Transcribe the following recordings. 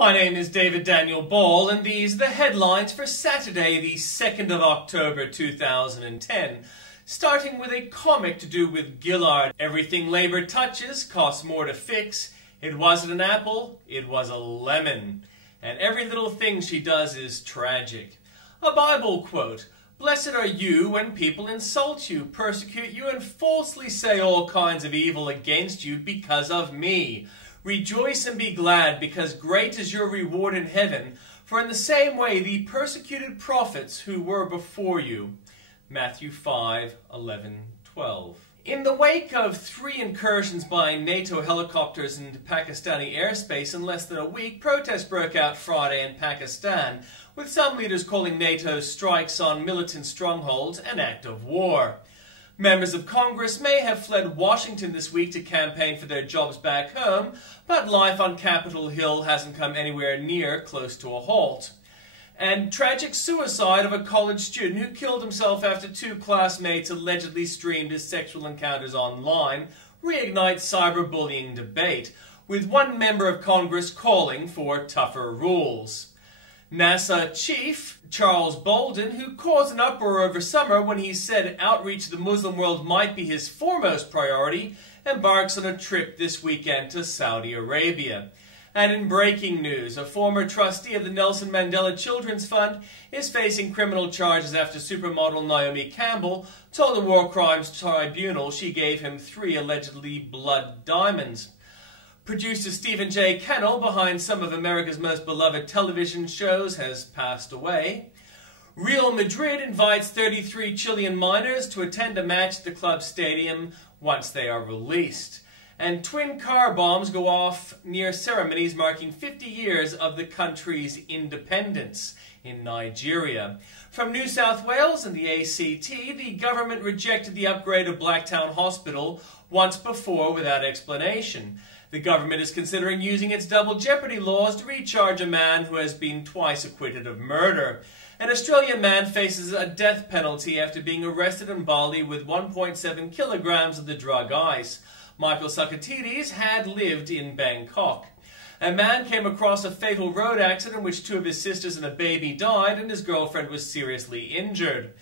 My name is David Daniel Ball, and these are the headlines for Saturday, the 2nd of October 2010. Starting with a comic to do with Gillard. Everything Labour touches costs more to fix. It wasn't an apple, it was a lemon. And every little thing she does is tragic. A Bible quote. Blessed are you when people insult you, persecute you, and falsely say all kinds of evil against you because of me. Rejoice and be glad, because great is your reward in heaven, for in the same way the persecuted prophets who were before you. Matthew 5:11-12. In the wake of 3 incursions by NATO helicopters into Pakistani airspace in less than a week, protests broke out Friday in Pakistan, with some leaders calling NATO's strikes on militant strongholds an act of war. Members of Congress may have fled Washington this week to campaign for their jobs back home, but life on Capitol Hill hasn't come anywhere near close to a halt. And tragic suicide of a college student who killed himself after 2 classmates allegedly streamed his sexual encounters online reignites cyberbullying debate, with one member of Congress calling for tougher rules. NASA chief Charles Bolden, who caused an uproar over summer when he said outreach to the Muslim world might be his foremost priority, embarks on a trip this weekend to Saudi Arabia. And in breaking news, a former trustee of the Nelson Mandela Children's Fund is facing criminal charges after supermodel Naomi Campbell told the War Crimes Tribunal she gave him 3 allegedly blood diamonds. Producer Stephen J. Kennel, behind some of America's most beloved television shows, has passed away. Real Madrid invites 33 Chilean minors to attend a match at the club stadium once they are released. And twin car bombs go off near ceremonies marking 50 years of the country's independence in Nigeria. From New South Wales and the ACT, the government rejected the upgrade of Blacktown Hospital once before without explanation. The government is considering using its double jeopardy laws to recharge a man who has been twice acquitted of murder. An Australian man faces a death penalty after being arrested in Bali with 1.7 kilograms of the drug ice. Michael Sakatides had lived in Bangkok. A man came across a fatal road accident in which 2 of his sisters and a baby died, and his girlfriend was seriously injured.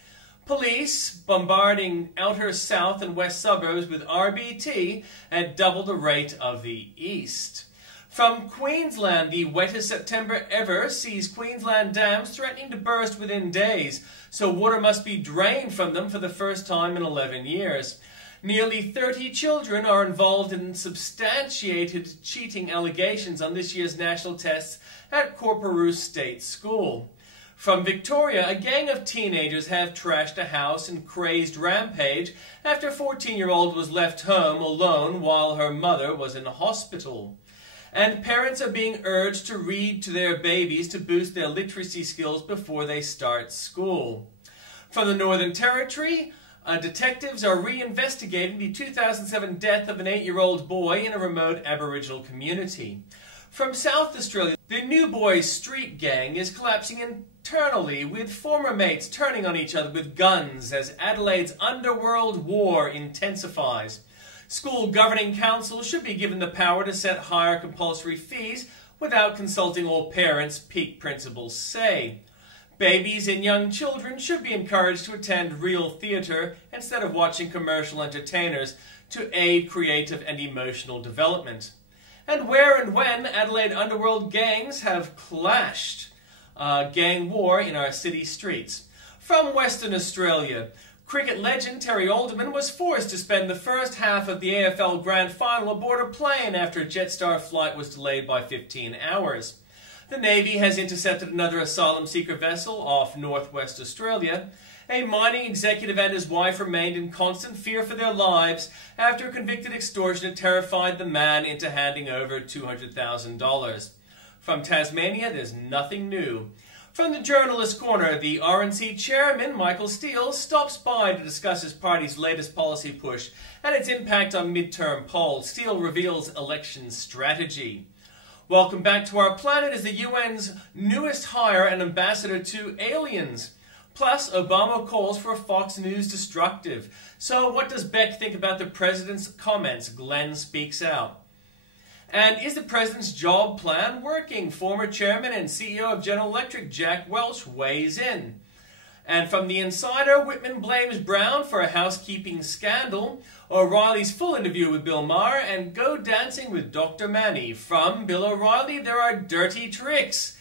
Police bombarding outer south and west suburbs with RBT at double the rate of the east. From Queensland, the wettest September ever sees Queensland dams threatening to burst within days, so water must be drained from them for the first time in 11 years. Nearly 30 children are involved in substantiated cheating allegations on this year's national tests at Corporus State School. From Victoria, a gang of teenagers have trashed a house in crazed rampage after a 14-year-old was left home alone while her mother was in hospital. And parents are being urged to read to their babies to boost their literacy skills before they start school. From the Northern Territory, detectives are reinvestigating the 2007 death of an 8-year-old boy in a remote Aboriginal community. From South Australia, the New Boys street gang is collapsing internally, with former mates turning on each other with guns as Adelaide's underworld war intensifies. School governing councils should be given the power to set higher compulsory fees without consulting all parents, peak principals say. Babies and young children should be encouraged to attend real theatre instead of watching commercial entertainers to aid creative and emotional development. And where and when Adelaide underworld gangs have clashed. Gang war in our city streets. From Western Australia, cricket legend Terry Alderman was forced to spend the first half of the AFL Grand Final aboard a plane after a Jetstar flight was delayed by 15 hours. The Navy has intercepted another asylum seeker vessel off northwest Australia. A mining executive and his wife remained in constant fear for their lives after a convicted extortionate terrified the man into handing over $200,000. From Tasmania, there's nothing new. From the Journalist Corner, the RNC chairman, Michael Steele, stops by to discuss his party's latest policy push and its impact on midterm polls. Steele reveals election strategy. Welcome back to our planet is the UN's newest hire and ambassador to aliens. Plus, Obama calls for Fox News destructive. So what does Beck think about the president's comments? Glenn speaks out. And is the president's job plan working? Former chairman and CEO of General Electric, Jack Welch, weighs in. And from The Insider, Whitman blames Brown for a housekeeping scandal. O'Reilly's full interview with Bill Maher, and Go Dancing with Dr. Manny. From Bill O'Reilly, there are dirty tricks.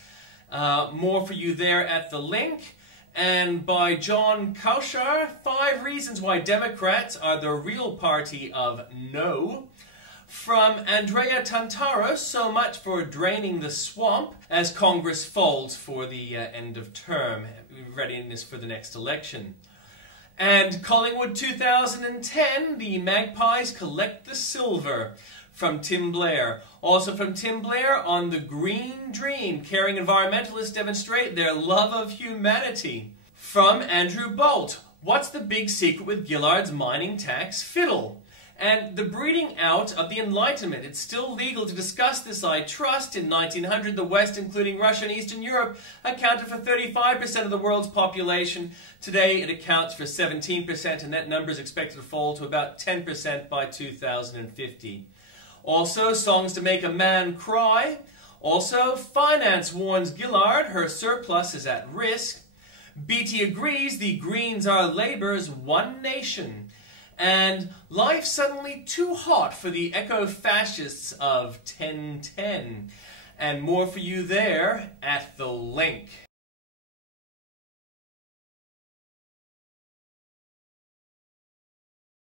More for you there at the link. And by John Kaushar, 5 reasons why Democrats are the real party of no. From Andrea Tantara, so much for draining the swamp as Congress folds for the end of term, readiness for the next election. And Collingwood 2010, the Magpies collect the silver, from Tim Blair. Also from Tim Blair, on the Green Dream, caring environmentalists demonstrate their love of humanity. From Andrew Bolt, what's the big secret with Gillard's mining tax fiddle? And the breeding out of the Enlightenment. It's still legal to discuss this, I trust. In 1900, the West, including Russia and Eastern Europe, accounted for 35% of the world's population. Today, it accounts for 17%, and that number is expected to fall to about 10% by 2050. Also, songs to make a man cry. Also, finance warns Gillard her surplus is at risk. Beattie agrees the Greens are Labour's one nation. And life suddenly too hot for the eco-fascists of 1010. And more for you there at the link.